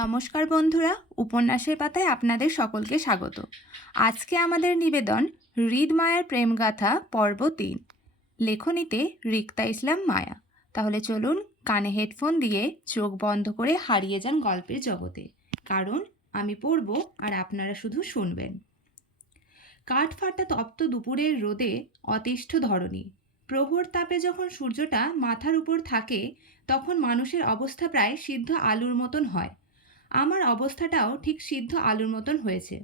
নমস্কার বন্ধুরা, উপন্যাসের পাতায় আপনাদের সকলকে স্বাগত। আজকে আমাদের নিবেদন হৃদ মায়ার প্রেমগাথা পর্ব ৩, লেখনীতে রিক্তা ইসলাম মায়া। তাহলে চলুন কানে হেডফোন দিয়ে চোখ বন্ধ করে হারিয়ে যান গল্পের জগতে, কারণ আমি পড়ব আর আপনারা শুধু শুনবেন। কাঠফাটা তপ্ত দুপুরের রোদে অতিষ্ঠ ধরণী। প্রহর তাপে যখন সূর্যটা মাথার উপর থাকে তখন মানুষের অবস্থা প্রায় সিদ্ধ আলুর মতন হয়। আমার অবস্থাটাও ঠিক সিদ্ধ আলুর মতন হয়েছে।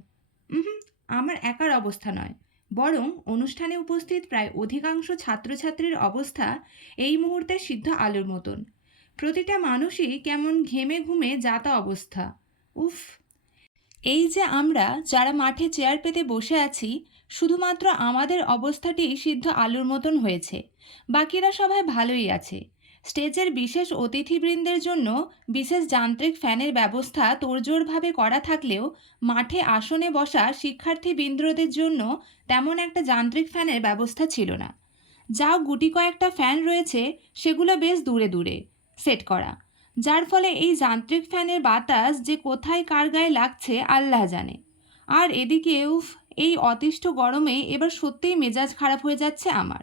আমার একার অবস্থা নয়, বরং অনুষ্ঠানে উপস্থিত প্রায় অধিকাংশ ছাত্রছাত্রীর অবস্থা এই মুহূর্তে সিদ্ধ আলুর মতন। প্রতিটা মানুষই কেমন ঘেমে ঘুমে যাতা অবস্থা। উফ! এই যে আমরা যারা মাঠে চেয়ার পেতে বসে আছি, শুধুমাত্র আমাদের অবস্থাটি সিদ্ধ আলুর মতন হয়েছে, বাকিরা সবাই ভালোই আছে। স্টেজের বিশেষ অতিথিবৃন্দের জন্য বিশেষ যান্ত্রিক ফ্যানের ব্যবস্থা তোড়জোড়ভাবে করা থাকলেও মাঠে আসনে বসা শিক্ষার্থীবৃন্দদের জন্য তেমন একটা যান্ত্রিক ফ্যানের ব্যবস্থা ছিল না। যা গুটি কয়েকটা ফ্যান রয়েছে সেগুলো বেশ দূরে দূরে সেট করা, যার ফলে এই যান্ত্রিক ফ্যানের বাতাস যে কোথায় কার গায়ে লাগছে আল্লাহ জানে। আর এদিকে এই অতিষ্ঠ গরমে এবার সত্যিই মেজাজ খারাপ হয়ে যাচ্ছে আমার।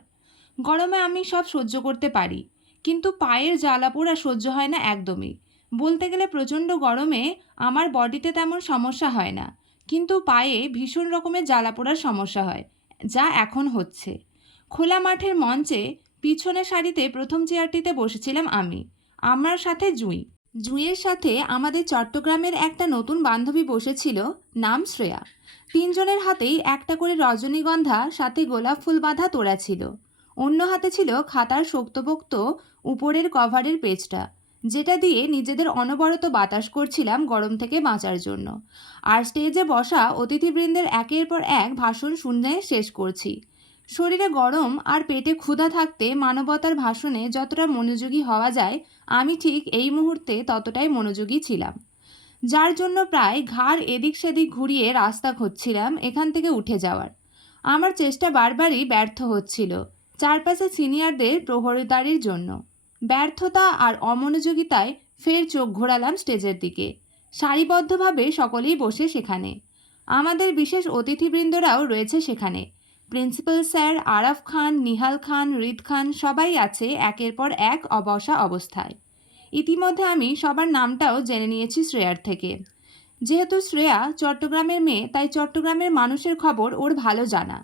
গরমে আমি সব সহ্য করতে পারি, কিন্তু পায়ের জ্বালা পোড়া সহ্য হয় না একদমই। বলতে গেলে প্রচণ্ড গরমে আমার বডিতে তেমন সমস্যা হয় না, কিন্তু পায়ে ভীষণ রকমের জ্বালা পোড়ার সমস্যা হয়, যা এখন হচ্ছে। খোলা মাঠের মঞ্চে পিছনের সারিতে প্রথম চেয়ারটিতে বসেছিলাম আমি, আমার সাথে জুঁইয়ের সাথে আমাদের চট্টগ্রামের একটা নতুন বান্ধবী বসেছিল, নাম শ্রেয়া। তিনজনের হাতেই একটা করে রজনীগন্ধা সাথে গোলাপ ফুল বাঁধা তোড়া ছিল। অন্য হাতে ছিল খাতার শক্তপোক্ত উপরের কভারের পেজটা, যেটা দিয়ে নিজেদের অনবরত বাতাস করছিলাম গরম থেকে বাঁচার জন্য। আর স্টেজে বসা অতিথিবৃন্দের একের পর এক ভাষণ শুনে শেষ করছি। শরীরে গরম আর পেটে ক্ষুধা থাকতে মানবতার ভাষণে যতটা মনোযোগী হওয়া যায়, আমি ঠিক এই মুহূর্তে ততটাই মনোযোগী ছিলাম, যার জন্য প্রায় ঘাড় এদিক সেদিক ঘুরিয়ে রাস্তা খুঁজছিলাম এখান থেকে উঠে যাওয়ার। আমার চেষ্টা বারবারই ব্যর্থ হচ্ছিল, চারপাশে সিনিয়রদের প্রহরীদারির জন্য। ব্যর্থতা আর অমনোযোগিতায় ফের চোখ ঘোরালাম স্টেজের দিকে। সারিবদ্ধভাবে সকলেই বসে সেখানে। আমাদের বিশেষ অতিথিবৃন্দরাও রয়েছে সেখানে। প্রিন্সিপাল স্যার, আরাফ খান, নিহাল খান, হৃদ খান সবাই আছে একের পর এক বসা অবস্থায়। ইতিমধ্যে আমি সবার নামটাও জেনে নিয়েছি শ্রেয়ার থেকে। যেহেতু শ্রেয়া চট্টগ্রামের মেয়ে, তাই চট্টগ্রামের মানুষের খবর ওর ভালো জানা।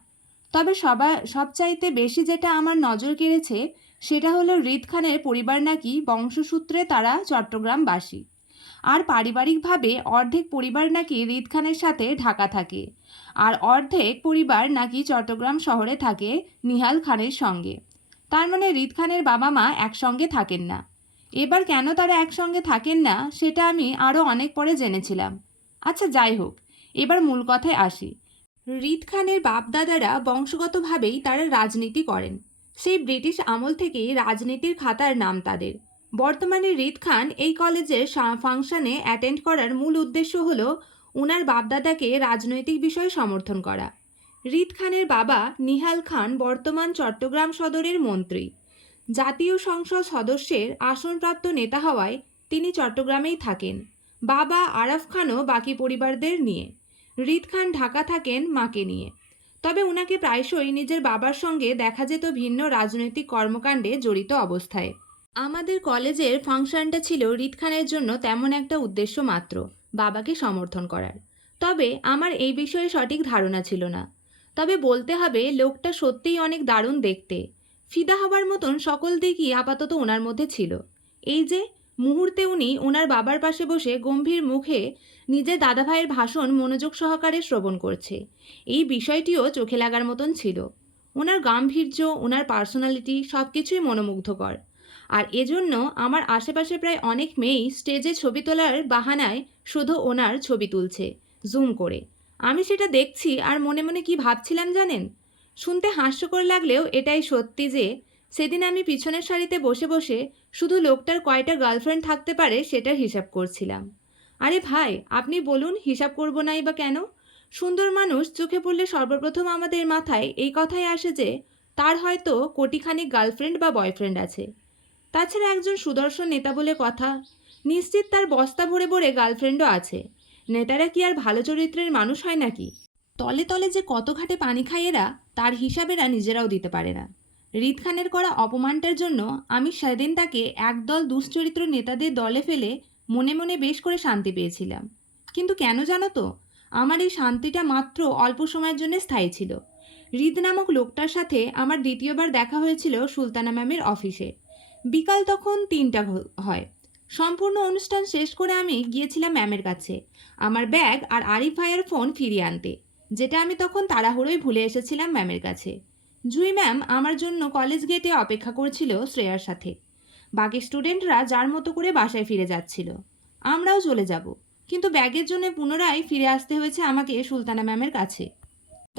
তবে সবচাইতে বেশি যেটা আমার নজর কেড়েছে সেটা হলো হৃদ খানের পরিবার নাকি বংশসূত্রে তারা চট্টগ্রামবাসী, আর পারিবারিকভাবে অর্ধেক পরিবার নাকি হৃদ খানের সাথে ঢাকা থাকে, আর অর্ধেক পরিবার নাকি চট্টগ্রাম শহরে থাকে নিহাল খানের সঙ্গে। তার মানে হৃদ খানের বাবা মা একসঙ্গে থাকেন না। এবার কেন তারা একসঙ্গে থাকেন না সেটা আমি আরও অনেক পরে জেনেছিলাম। আচ্ছা, যাই হোক, এবার মূল কথায় আসি। হৃদ খানের বাপদাদারা বংশগতভাবেই তারা রাজনীতি করেন। সেই ব্রিটিশ আমল থেকেই রাজনীতির খাতার নাম তাদের। বর্তমানে হৃদ খান এই কলেজের ফাংশনে অ্যাটেন্ড করার মূল উদ্দেশ্য হলো উনার বাপদাদাকে রাজনৈতিক বিষয়ে সমর্থন করা। হৃদ খানের বাবা নিহাল খান বর্তমান চট্টগ্রাম সদরের মন্ত্রী। জাতীয় সংসদ সদস্যের আসনপ্রাপ্ত নেতা হওয়ায় তিনি চট্টগ্রামেই থাকেন। বাবা আরাফ খানও বাকি পরিবারদের নিয়ে। হৃদ খান ঢাকা থাকেন মাকে নিয়ে। তবে উনাকে প্রায়শই নিজের বাবার সঙ্গে দেখা যেত ভিন্ন রাজনৈতিক কর্মকাণ্ডে জড়িত অবস্থায়। আমাদের কলেজের ফাংশনটা ছিল হৃদ খানের জন্য তেমন একটা উদ্দেশ্য মাত্র, বাবাকে সমর্থন করার। তবে আমার এই বিষয়ে সঠিক ধারণা ছিল না। তবে বলতে হবে, লোকটা সত্যিই অনেক দারুণ দেখতে। ফিদা হবার মতন সকল দিকই আপাতত ওনার মধ্যে ছিল। এই যে মুহূর্তে উনি ওনার বাবার পাশে বসে গম্ভীর মুখে নিজের দাদাভাইয়ের ভাষণ মনোযোগ সহকারে শ্রবণ করছে, এই বিষয়টিও চোখে লাগার মতন ছিল। ওনার গাম্ভীর্য, ওনার পার্সোনালিটি সব কিছুই মনোমুগ্ধকর। আর এজন্য আমার আশেপাশে প্রায় অনেক মেয়েই স্টেজে ছবি তোলার বাহানায় শুধু ওনার ছবি তুলছে জুম করে। আমি সেটা দেখছি আর মনে মনে কি ভাবছিলাম জানেন? শুনতে হাস্যকর লাগলেও এটাই সত্যি যে সেদিন আমি পিছনের সারিতে বসে বসে শুধু লোকটার কয়টা গার্লফ্রেন্ড থাকতে পারে সেটার হিসাব করছিলাম। আরে ভাই, আপনি বলুন, হিসাব করব নাই বা কেন? সুন্দর মানুষ চোখে পড়লে সর্বপ্রথম আমাদের মাথায় এই কথাই আসে যে তার হয়তো কোটিখানিক গার্লফ্রেন্ড বা বয়ফ্রেন্ড আছে। তাছাড়া একজন সুদর্শন নেতা বলে কথা, নিশ্চিত তার বস্তা ভরে ভরে গার্লফ্রেন্ডও আছে। নেতারা কি আর ভালো চরিত্রের মানুষ হয় নাকি? তলে তলে যে কত ঘাটে পানি খায় এরা, তার হিসাব এরা নিজেরাও দিতে পারে না। হৃদ খানের করা অপমানটার জন্য আমি সেদিন তাকে একদল দুশ্চরিত্র নেতাদের দলে ফেলে মনে মনে বেশ করে শান্তি পেয়েছিলাম। কিন্তু কেন জানো তো, আমার এই শান্তিটা মাত্র অল্প সময়ের জন্য স্থায়ী ছিল। হৃদ নামক লোকটার সাথে আমার দ্বিতীয়বার দেখা হয়েছিল সুলতানা ম্যামের অফিসে। বিকাল তখন 3টা হয়। সম্পূর্ণ অনুষ্ঠান শেষ করে আমি গিয়েছিলাম ম্যামের কাছে আমার ব্যাগ আর আরিফ ভাইয়ের ফোন ফিরিয়ে আনতে, যেটা আমি তখন তাড়াহুড়োই ভুলে এসেছিলাম ম্যামের কাছে। জুই ম্যাম আমার জন্য কলেজ গেটে অপেক্ষা করছিল শ্রেয়ার সাথে। বাকি স্টুডেন্টরা যার মতো করে বাসায় ফিরে যাচ্ছিল। আমরাও চলে যাব, কিন্তু ব্যাগের জন্য পুনরায় ফিরে আসতে হয়েছে আমাকে সুলতানা ম্যামের কাছে।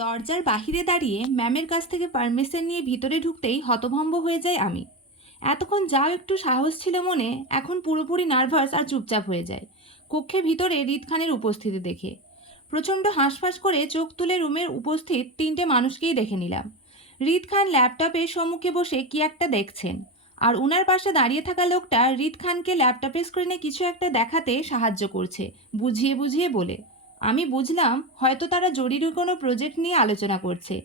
দরজার বাহিরে দাঁড়িয়ে ম্যামের কাছ থেকে পারমিশন নিয়ে ভিতরে ঢুকতেই হতভম্ব হয়ে যাই আমি। এতক্ষণ যাও একটু সাহস ছিল মনে, এখন পুরোপুরি নার্ভাস আর চুপচাপ হয়ে যায় কক্ষের ভিতরে হৃদ খানের উপস্থিতি দেখে। প্রচণ্ড হাঁসফাঁস করে চোখ তুলে রুমের উপস্থিত 3টে মানুষকেই দেখে নিলাম। হৃদ খান ল্যাপটপের সম্মুখে বসে কি একটা দেখছেন, আর উনার পাশে দাঁড়িয়ে থাকা লোকটা হৃদ খানকে ল্যাপটপের স্ক্রিনে কিছু একটা দেখাতে সাহায্য করছে বুঝিয়ে বুঝিয়ে বলে। আমি বুঝলাম হয়তো তারা জরুরি কোনো প্রজেক্ট নিয়ে আলোচনা করছে।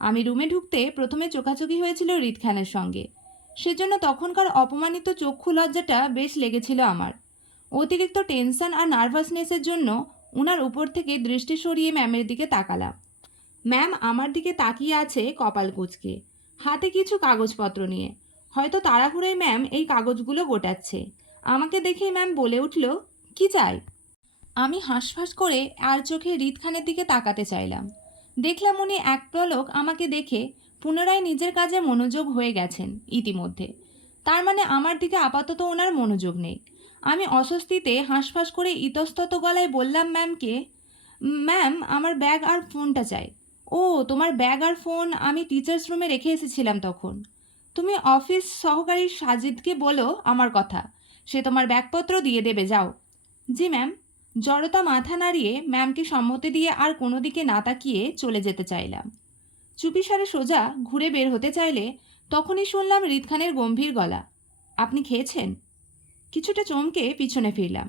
আমি রুমে ঢুকতে প্রথমে চোখাচোখি হয়েছিল হৃদ খানের সঙ্গে, সেজন্য তখনকার অপমানিত চক্ষু লজ্জাটা বেশ লেগেছিল আমার। অতিরিক্ত টেনশন আর নার্ভাসনেসের জন্য উনার উপর থেকে দৃষ্টি সরিয়ে ম্যামের দিকে তাকালাম। ম্যাম আমার দিকে তাকিয়ে আছে কপাল কুঁচকে, হাতে কিছু কাগজপত্র নিয়ে। হয়তো তাড়াহুড়োয় ম্যাম এই কাগজগুলো গোটাচ্ছে। আমাকে দেখেই ম্যাম বলে উঠল, কি চাই? আমি হাঁসফাঁস করে আর চোখে হৃদ খানের দিকে তাকাতে চাইলাম। দেখলাম উনি এক পলক আমাকে দেখে পুনরায় নিজের কাজে মনোযোগ হয়ে গেছেন ইতিমধ্যে। তার মানে আমার দিকে আপাতত ওনার মনোযোগ নেই। আমি অস্বস্তিতে হাঁসফাঁস করে ইতস্তত গলায় বললাম ম্যামকে, ম্যাম আমার ব্যাগ আর ফোনটা চাই। ও তোমার ব্যাগ আর ফোন আমি টিচার্স রুমে রেখে এসেছিলাম তখন। তুমি অফিস সহকারী সাজিদকে বলো আমার কথা, সে তোমার ব্যাগপত্র দিয়ে দেবে, যাও। জি ম্যাম। জড়তা মাথা নাড়িয়ে ম্যামকে সম্মতি দিয়ে আর কোনো দিকে না তাকিয়ে চলে যেতে চাইলাম। চুপিসারে সোজা ঘুরে বের হতে চাইলে তখনই শুনলাম হৃদ খানের গম্ভীর গলা, আপনি খেয়েছেন? কিছুটা চমকে পিছনে ফিরলাম।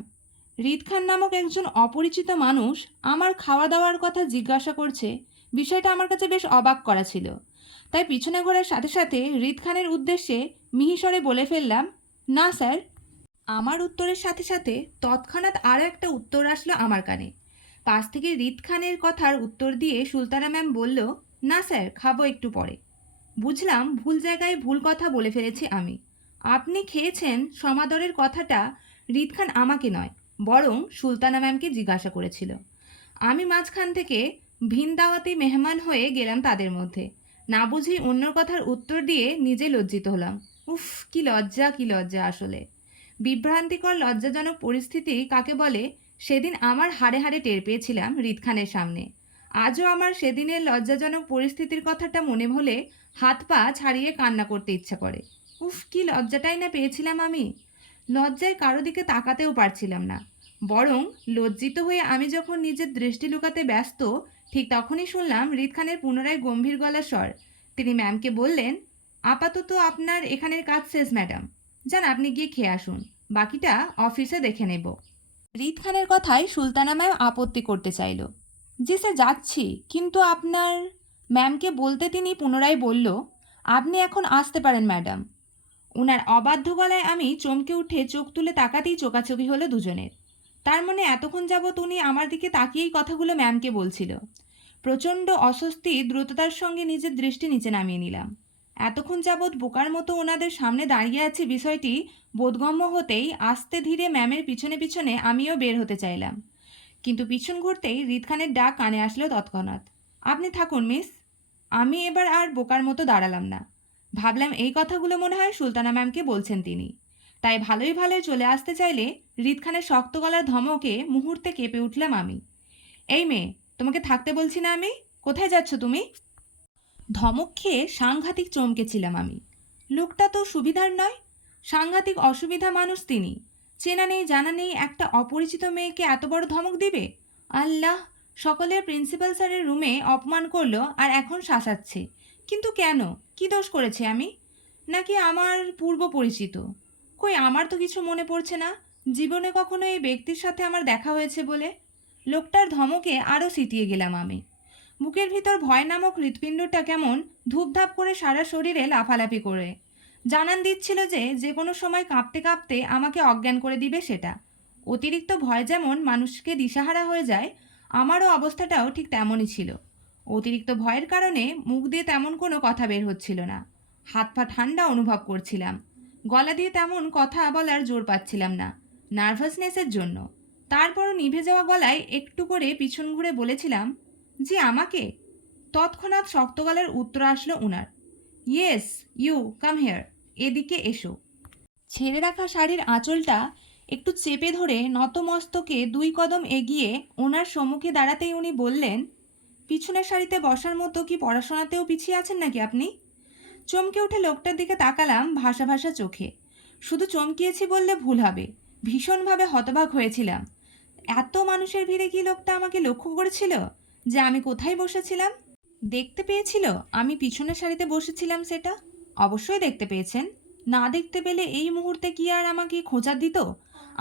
হৃদ খান নামক একজন অপরিচিত মানুষ আমার খাওয়া দাওয়ার কথা জিজ্ঞাসা করছে, বিষয়টা আমার কাছে বেশ অবাক করা ছিল। তাই পিছনে ঘোরার সাথে সাথে হৃদ খানের উদ্দেশ্যে মিহিস্বরে বলে ফেললাম, না স্যার। আমার উত্তরের সাথে সাথে তৎক্ষণাৎ আরও একটা উত্তর আসলো আমার কানে। পাশ থেকে হৃদ খানের কথার উত্তর দিয়ে সুলতানা ম্যাম বলল, না স্যার, খাবো একটু পরে। বুঝলাম ভুল জায়গায় ভুল কথা বলে ফেলেছি আমি। আপনি খেয়েছেন সমাদরের কথাটা হৃদ খান আমাকে নয়, বরং সুলতানা ম্যামকে জিজ্ঞাসা করেছিল। আমি মাঝখান থেকে ভিন দাওয়াতি মেহমান হয়ে গেলাম তাদের মধ্যে। না বুঝেই অন্যর কথার উত্তর দিয়ে নিজে লজ্জিত হলাম। উফ, কি লজ্জা, কি লজ্জা আসলে। বিভ্রান্তিকর লজ্জাজনক পরিস্থিতি কাকে বলে সেদিন আমার হাড়ে হাড়ে টের পেয়েছিলাম হৃদ খানের সামনে। আজও আমার সেদিনের লজ্জাজনক পরিস্থিতির কথাটা মনে হলে হাত পা ছাড়িয়ে কান্না করতে ইচ্ছা করে। উফ, কি লজ্জাটাই না পেয়েছিলাম আমি। লজ্জায় কারো দিকে তাকাতেও পারছিলাম না। বরং লজ্জিত হয়ে আমি যখন নিজের দৃষ্টি লুকাতে ব্যস্ত, ঠিক তখনই শুনলাম হৃদ খানের পুনরায় গম্ভীর গলার স্বর। তিনি ম্যামকে বললেন, আপাতত আপনার এখানের কাজ শেষ ম্যাডাম, যান আপনি গিয়ে খেয়ে আসুন, বাকিটা অফিসে দেখে নেব। হৃদ খানের কথায় সুলতানা ম্যাম আপত্তি করতে চাইল। জি স্যার, যাচ্ছি, কিন্তু আপনার। ম্যামকে বলতে তিনি পুনরায় বলল, আপনি এখন আসতে পারেন ম্যাডাম। উনার অবাধ্য গলায় আমি চমকে উঠে চোখ তুলে তাকাতেই চোকাচোকি হলো দুজনের। তার মানে এতক্ষণ যাবৎ উনি আমার দিকে তাকিয়েই কথাগুলো ম্যামকে বলছিল। প্রচণ্ড অস্বস্তি দ্রুততার সঙ্গে নিজের দৃষ্টি নিচে নামিয়ে নিলাম। এতক্ষণ যাবৎ বোকার মতো ওনাদের সামনে দাঁড়িয়ে আছে বিষয়টি বোধগম্য হতেই আস্তে ধীরে ম্যামের পিছনে পিছনে আমিও বের হতে চাইলাম। কিন্তু পিছন ঘুরতেই হৃদ খানের ডাক কানে আসলো তৎক্ষণাৎ, আপনি থাকুন মিস। আমি এবার আর বোকার মতো দাঁড়ালাম না। ভাবলাম এই কথাগুলো মনে হয় সুলতানা ম্যামকে বলছেন তিনি। তাই ভালোই ভালোই চলে আসতে চাইলে হৃদ খানের শক্ত গলার ধমকে মুহূর্তে কেঁপে উঠলাম আমি। এই মেয়ে, তোমাকে থাকতে বলছি না আমি, কোথায় যাচ্ছ তুমি? ধমক খেয়ে সাংঘাতিক চমকেছিলাম আমি। লোকটা তো সুবিধার নয়, সাংঘাতিক অসুবিধা মানুষ তিনি। চেনা নেই জানা নেই একটা অপরিচিত মেয়েকে এত বড় ধমক দিবে! আল্লাহ, সকলের প্রিন্সিপাল স্যারের রুমে অপমান করলো আর এখন শাসাচ্ছে। কিন্তু কেন? কি দোষ করেছি আমি? নাকি আমার পূর্ব পরিচিত? কই, আমার তো কিছু মনে পড়ছে না। জীবনে কখনো এই ব্যক্তির সাথে আমার দেখা হয়েছে বলে? লোকটার ধমকে আরও সিটিয়ে গেলাম আমি। বুকের ভিতর ভয় নামক হৃৎপিণ্ডটা কেমন ধূপধাপ করে সারা শরীরে লাফালাফি করে জানান দিচ্ছিল যে যে কোনো সময় কাঁপতে কাঁপতে আমাকে অজ্ঞান করে দিবে সেটা। অতিরিক্ত ভয় যেমন মানুষকে দিশাহারা হয়ে যায়, আমারও অবস্থাটাও ঠিক তেমনই ছিল। অতিরিক্ত ভয়ের কারণে মুখ দিয়ে তেমন কোনো কথা বের হচ্ছিল না। হাত পা ঠান্ডা অনুভব করছিলাম। গলা দিয়ে তেমন কথা বলার জোর পাচ্ছিলাম না, নার্ভাসনেসের জন্য। তারপরও নিভে যাওয়া গলায় একটু করে পিছন ঘুরে বলেছিলাম, জি আমাকে? তৎক্ষণাৎ শক্ত গলার উত্তর আসলো উনার, ইয়েস ইউ কাম হেয়ার, এদিকে এসো। ছেড়ে রাখা শাড়ির আঁচলটা একটু চেপে ধরে নতমস্তকে 2 কদম এগিয়ে ওনার সম্মুখে দাঁড়াতেই উনি বললেন, পিছনের সারিতে বসার মতো কি পড়াশোনাতেও পিছিয়ে আছেন নাকি আপনি? চমকে উঠে লোকটার দিকে তাকালাম ভাসা ভাসা চোখে। শুধু চমকিয়েছি বললে ভুল হবে, ভীষণভাবে হতবাক হয়েছিলাম। এত মানুষের ভিড়ে কি লোকটা আমাকে লক্ষ্য করেছিল যে আমি কোথায় বসেছিলাম? দেখতে পেয়েছিল আমি পিছনের সারিতে বসেছিলাম সেটা? অবশ্যই দেখতে পেয়েছেন। না দেখতে পেলে এই মুহূর্তে কি আর আমাকে খোঁচা দিত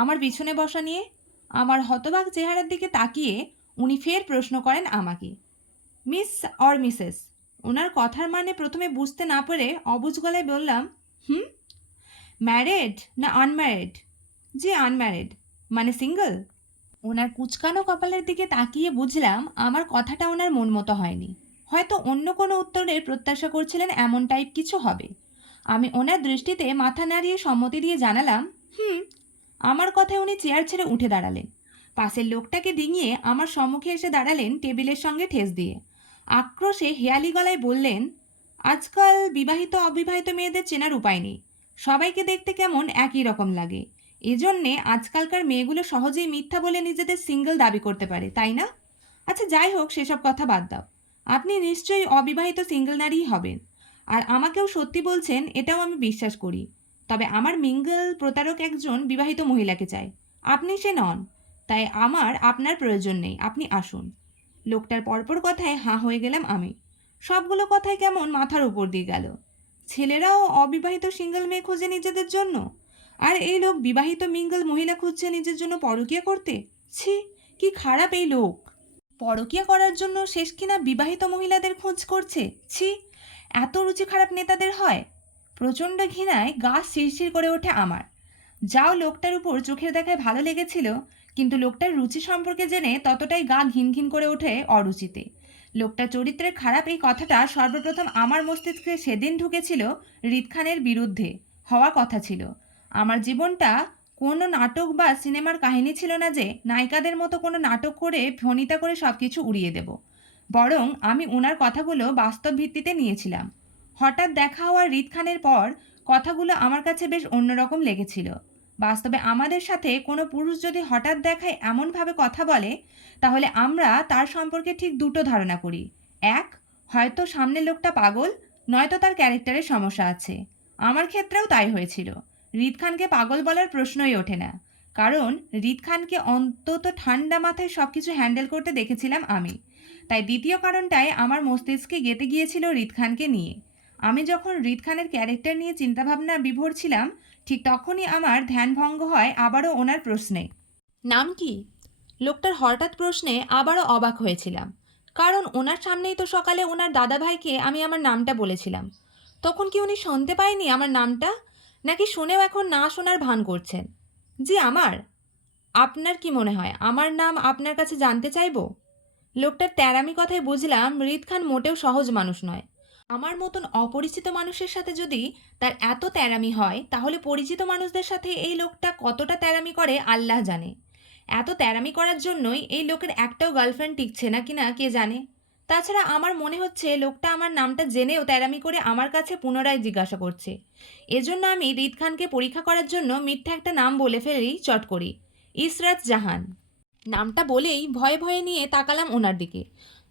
আমার পিছনে বসা নিয়ে? আমার হতবাক চেহারার দিকে তাকিয়ে উনি ফের প্রশ্ন করেন আমাকে, মিস অর মিসেস? ওনার কথার মানে প্রথমে বুঝতে না পেরে অবুঝ গলায় বললাম, হুম, ম্যারেড না আনম্যারেড? জি আনম্যারেড। মানে সিঙ্গল? ওনার কুচকানো কপালের দিকে তাকিয়ে বুঝলাম আমার কথাটা ওনার মন মতো হয়নি। হয়তো অন্য কোনো উত্তরের প্রত্যাশা করছিলেন, এমন টাইপ কিছু হবে। আমি ওনার দৃষ্টিতে মাথা নাড়িয়ে সম্মতি দিয়ে জানালাম, হুম। আমার কথায় উনি চেয়ার ছেড়ে উঠে দাঁড়ালেন। পাশের লোকটাকে ডিঙিয়ে আমার সম্মুখে এসে দাঁড়ালেন টেবিলের সঙ্গে ঠেস দিয়ে। আক্রোশে হেয়ালি গলায় বললেন, আজকাল বিবাহিত অবিবাহিত মেয়েদের চেনার উপায় নেই। সবাইকে দেখতে কেমন একই রকম লাগে। এজন্যে আজকালকার মেয়েগুলো সহজেই মিথ্যা বলে নিজেদের সিঙ্গেল দাবি করতে পারে, তাই না? আচ্ছা যাই হোক, সেসব কথা বাদ দাও। আপনি নিশ্চয়ই অবিবাহিত সিঙ্গেল নারীই হবেন। আর আমাকেও সত্যি বলছেন এটাও আমি বিশ্বাস করি। তবে আমার মিঙ্গল প্রতারক একজন বিবাহিত মহিলাকে চায়। আপনি সে নন। তাই আমার আপনার প্রয়োজন নেই, আপনি আসুন। লোকটার পরপর কথায় হাঁ হয়ে গেলাম আমি। সবগুলো কথাই কেমন মাথার উপর দিয়ে গেল। ছেলেরাও অবিবাহিত সিঙ্গেল মেয়ে খোঁজে নিজেদের জন্য, আর এই লোক বিবাহিত মিঙ্গল মহিলা খুঁজছে নিজের জন্য পরকীয়া করতে। ছি, কি খারাপ এই লোক! পরকীয়া করার জন্য শেষ কিনা বিবাহিত মহিলাদের খোঁজ করছে। ছি, এত রুচি খারাপ নেতাদের হয়! প্রচণ্ড ঘৃণায় গা শিরশির করে ওঠে আমার। যাও লোকটার উপর চোখের দেখায় ভালো লেগেছিল, কিন্তু লোকটার রুচি সম্পর্কে জেনে ততটাই গা ঘিন ঘিন করে ওঠে অরুচিতে। লোকটার চরিত্রের খারাপ এই কথাটা সর্বপ্রথম আমার মস্তিষ্কে সেদিন ঢুকেছিল হৃদ খানের বিরুদ্ধে হওয়া কথা ছিল। আমার জীবনটা কোনো নাটক বা সিনেমার কাহিনী ছিল না যে নায়িকাদের মতো কোনো নাটক করে ভনিতা করে সব কিছু উড়িয়ে দেব। বরং আমি ওনার কথাগুলো বাস্তব ভিত্তিতে নিয়েছিলাম। হঠাৎ দেখা হওয়ার হৃদ খানের পর কথাগুলো আমার কাছে বেশ অন্যরকম লেগেছিল। বাস্তবে আমাদের সাথে কোনো পুরুষ যদি হঠাৎ দেখায় এমনভাবে কথা বলে, তাহলে আমরা তার সম্পর্কে ঠিক দুটো ধারণা করি। এক, হয়তো সামনের লোকটা পাগল, নয়তো তার ক্যারেক্টারের সমস্যা আছে। আমার ক্ষেত্রেও তাই হয়েছিল। হৃদ খানকে পাগল বলার প্রশ্নই ওঠে না, কারণ হৃদ খানকে অন্তত ঠান্ডা মাথায় সব কিছু হ্যান্ডেল করতে দেখেছিলাম আমি। তাই দ্বিতীয় কারণটায় আমার মস্তিষ্কে গেঁথে গিয়েছিল হৃদ খানকে নিয়ে। আমি যখন হৃদ খানের ক্যারেক্টার নিয়ে চিন্তাভাবনা বিভোর ছিলাম, ঠিক তখনই আমার ধ্যানভঙ্গ হয় আবারও ওনার প্রশ্নে, নাম কি? লোকটার হঠাৎ প্রশ্নে আবারও অবাক হয়েছিলাম, কারণ ওনার সামনেই তো সকালে ওনার দাদাভাইকে আমি আমার নামটা বলেছিলাম। তখন কি উনি শুনতে পায়নি আমার নামটা, নাকি শুনেও এখন না শোনার ভান করছেন? জি আমার। আপনার কি মনে হয় আমার নাম আপনার কাছে জানতে চাইবো? লোকটার তেরামি কথায় বুঝলাম হৃদ খান মোটেও সহজ মানুষ নয়। আমার মতন অপরিচিত মানুষের সাথে যদি তার এত তেরামি হয়, তাহলে পরিচিত মানুষদের সাথে এই লোকটা কতটা তেরামি করে আল্লাহ জানে। এত তেরামি করার জন্যই এই লোকের একটাও গার্লফ্রেন্ড টিকছে না কিনা কে জানে। তাছাড়া আমার মনে হচ্ছে লোকটা আমার নামটা জেনেও তেরামি করে আমার কাছে পুনরায় জিজ্ঞাসা করছে। এজন্য আমি হৃদ খানকে পরীক্ষা করার জন্য মিথ্যা একটা নাম বলে ফেলি চট করি, ইসরাত জাহান। নামটা বলেই ভয়ে ভয়ে নিয়ে তাকালাম ওনার দিকে।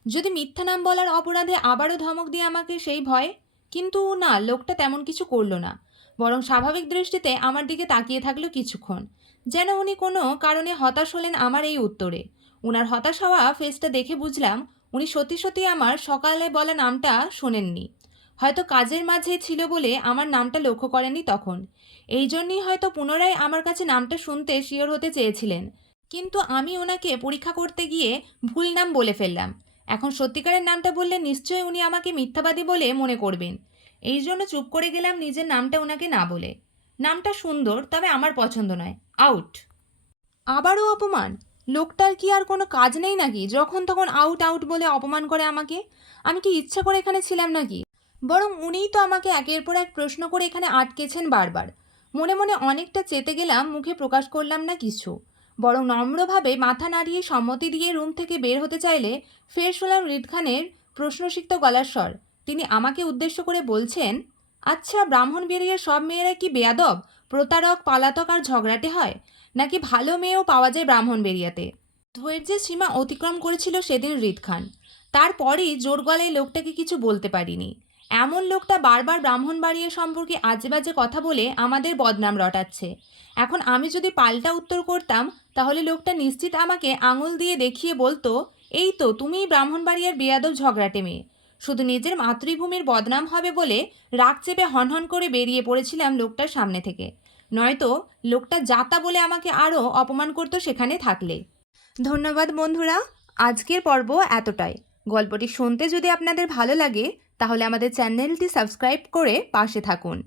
যদি মিথ্যা নাম বলার অপরাধে আবারও ধমক দিয়ে আমাকে সেই ভয়ে? কিন্তু না, লোকটা তেমন কিছু করলো না, বরং স্বাভাবিক দৃষ্টিতে আমার দিকে তাকিয়ে থাকলো কিছুক্ষণ, যেন উনি কোনো কারণে হতাশ হলেন আমার এই উত্তরে। ওনার হতাশ হওয়া ফেসটা দেখে বুঝলাম উনি সত্যি সত্যি আমার সকালে বলা নামটা শোনেননি। হয়তো কাজের মাঝে ছিল বলে আমার নামটা লক্ষ্য করেনি তখন। এই জন্যই হয়তো পুনরায় আমার কাছে নামটা শুনতে শিওর হতে চেয়েছিলেন, কিন্তু আমি ওনাকে পরীক্ষা করতে গিয়ে ভুল নাম বলে ফেললাম। এখন সত্যিকারের নামটা বললে নিশ্চয়ই উনি আমাকে মিথ্যাবাদী বলে মনে করবেন। এই জন্য চুপ করে গেলাম নিজের নামটা ওনাকে না বলে। নামটা সুন্দর, তবে আমার পছন্দ নয়। আউট। আবারও অপমান! লোকটার কি আর কোনো কাজ নেই নাকি যখন তখন আউট আউট বলে অপমান করে আমাকে? আমি কি ইচ্ছা করে এখানে ছিলাম নাকি? বরং উনিই তো আমাকে একের পর এক প্রশ্ন করে এখানে আটকেছেন বারবার। মনে মনে অনেকটা চেতে গেলাম, মুখে প্রকাশ করলাম না কিছু। বরং নম্রভাবে মাথা নাড়িয়ে সম্মতি দিয়ে রুম থেকে বের হতে চাইলে ফের শুনলাম হৃদ খানের প্রশ্নসিক্ত গলার স্বর। তিনি আমাকে উদ্দেশ্য করে বলছেন, আচ্ছা, ব্রাহ্মণ বেরিয়ে সব মেয়েরা কি বেয়াদব, প্রতারক, পালাতক আর ঝগড়াটে হয়, নাকি ভালো মেয়েও পাওয়া যায় ব্রাহ্মণ বেরিয়াতে? ধৈর্যের সীমা অতিক্রম করেছিল সেদিন হৃদ খান। তারপরেই জোর গলায় লোকটাকে কিছু বলতে পারিনি। এমন লোকটা বারবার ব্রাহ্মণবাড়িয়া সম্পর্কে আজে বাজে কথা বলে আমাদের বদনাম রটাচ্ছে। এখন আমি যদি পাল্টা উত্তর করতাম, তাহলে লোকটা নিশ্চিত আমাকে আঙুল দিয়ে দেখিয়ে বলতো, এই তো তুমিই ব্রাহ্মণবাড়িয়ার বেয়াদব ঝগড়াটে মেয়ে। শুধু নিজের মাতৃভূমির বদনাম হবে বলে রাগ চেপে হনহন করে বেরিয়ে পড়েছিলাম লোকটার সামনে থেকে। নয়তো লোকটা যাতা বলে আমাকে আরও অপমান করতো সেখানে থাকলে। ধন্যবাদ বন্ধুরা, আজকের পর্ব এতটাই। গল্পটি শুনতে যদি আপনাদের ভালো লাগে, তাহলে আমাদের চ্যানেলটি সাবস্ক্রাইব করে পাশে থাকুন।